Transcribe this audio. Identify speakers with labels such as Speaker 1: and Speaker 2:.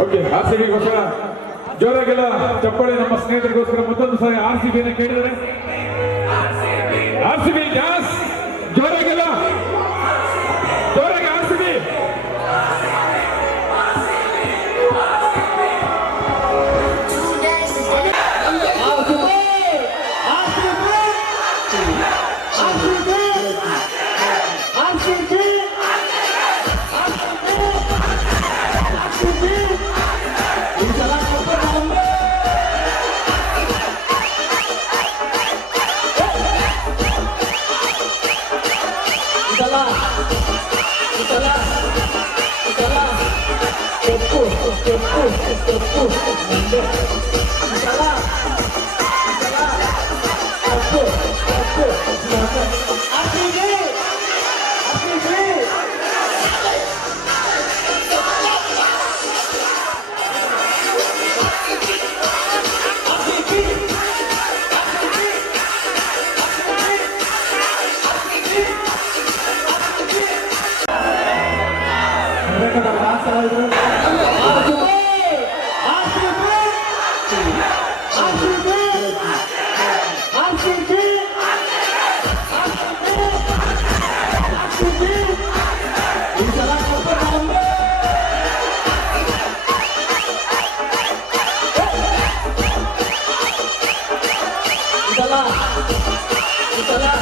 Speaker 1: Okay R C ಬಿಗೋಸ್ಕರ ಜೋರಾಗೆಲ್ಲ ಚಪ್ಪಾಳೆ ನಮ್ಮ ಸ್ನೇಹಿತರಿಗೋಸ್ಕರ ಮತ್ತೊಂದು ಸಾರಿ ಆರ್ ಸಿ ಬಿನ ಕೇಳಿದರೆ? ಆರ್ ಸಿ ಬಿ ಗ್ಯಾಸ್ ಜೋರಾಗೆಲ್ಲ Mama. Salah.